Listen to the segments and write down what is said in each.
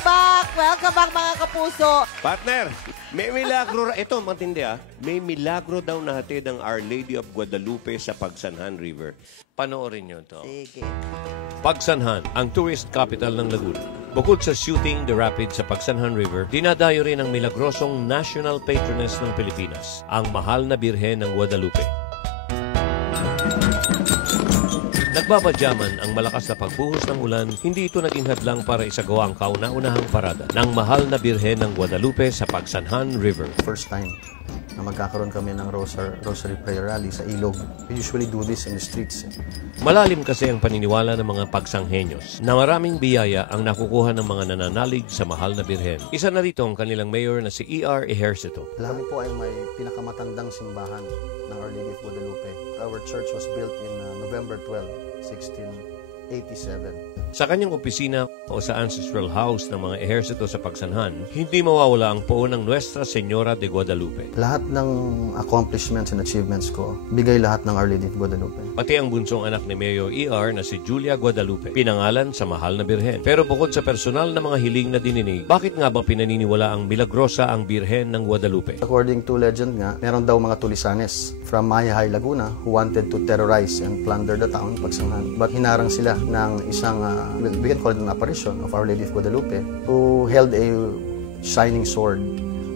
Welcome back mga kapuso. Partner, may milagro. Ito, matindi May milagro daw nahatid ang Our Lady of Guadalupe sa Pagsanhan River. Panoorin nyo ito. Sige. Pagsanhan, ang tourist capital ng Laguna. Bukod sa shooting the rapid sa Pagsanhan River, dinadayo rin ang milagrosong national patroness ng Pilipinas, ang mahal na Birhen ng Guadalupe. Nagbabadyaman ang malakas na pagbuhos ng ulan, hindi ito naging hadlang para isagawa ang kauna-unahang parada ng mahal na Birhen ng Guadalupe sa Pagsanhan River. First time na magkakaroon kami ng Rosary Prayer Rally sa Ilog. We usually do this in the streets. Malalim kasi ang paniniwala ng mga pagsanghenyos na maraming biyaya ang nakukuha ng mga nananalig sa mahal na Birhen. Isa na rito ang kanilang mayor na si E.R. Ejercito. Kami po ay may pinakamatandang simbahan ng Our Lady of Guadalupe. Our church was built in November 12, 1687. Sa kanyang opisina o sa ancestral house ng mga ehersito sa Pagsanhan, hindi mawawala ang poon ng Nuestra Señora de Guadalupe. Lahat ng accomplishments and achievements ko, bigay lahat ng Our Lady of Guadalupe. Pati ang bunsong anak ni Mayor E.R. na si Julia Guadalupe, pinangalan sa mahal na Birhen. Pero bukod sa personal na mga hiling na dininig, bakit nga ba pinaniniwala ang milagrosa ang Birhen ng Guadalupe? According to legend nga, meron daw mga tulisanes from Mayahay, Laguna who wanted to terrorize and plunder the town, Pagsanhan. But hinarang sila ng isang we can call it an apparition of Our Lady of Guadalupe who held a shining sword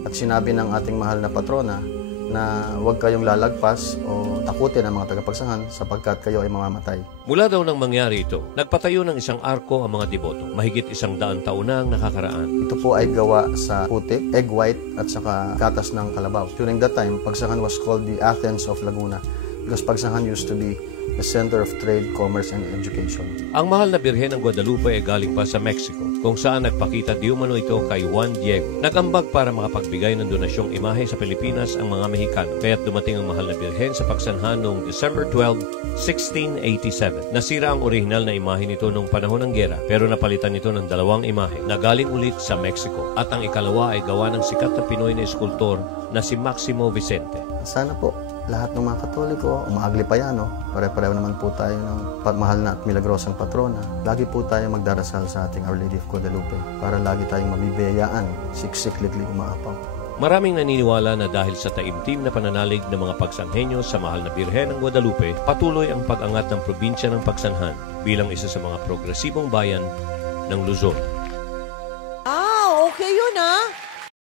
at sinabi ng ating mahal na patrona na huwag kayong lalagpas o takutin ang mga tagapagsanhan sapagkat kayo ay mamamatay. Mula daw nang mangyari ito, nagpatayo ng isang arko ang mga deboto. Mahigit 100 taon na ang nakakaraan. Ito po ay gawa sa putik, egg white at saka gatas ng kalabaw. During that time, Pagsanhan was called the Athens of Laguna because Pagsanhan used to be the center of trade, commerce, and education. Ang mahal na Birhen ng Guadalupe ay galing pa sa Mexico, kung saan nagpakita di umano ito kay Juan Diego. Nagambag para makapagbigay ng donasyong imahe sa Pilipinas ang mga Mexicano. Kaya't dumating ang mahal na Birhen sa Pagsanhan noong December 12, 1687. Nasira ang orihinal na imahe nito noong panahon ng gera, pero napalitan nito ng dalawang imahe na galing ulit sa Mexico. At ang ikalawa ay gawa ng sikat na Pinoy na eskultor na si Maximo Vicente. Sana po lahat ng mga Katoliko, umaaglipayano, pare-pareho naman po tayo ng mahal na at milagrosang patrona. Lagi po tayo magdarasal sa ating Our Lady of Guadalupe para lagi tayong mabibiyayaan, siksiklikli umaapaw. Maraming naniniwala na dahil sa taimtim na pananalig ng mga pagsanghenyo sa mahal na Birhen ng Guadalupe, patuloy ang pag-angat ng probinsya ng Pagsanhan bilang isa sa mga progresibong bayan ng Luzon.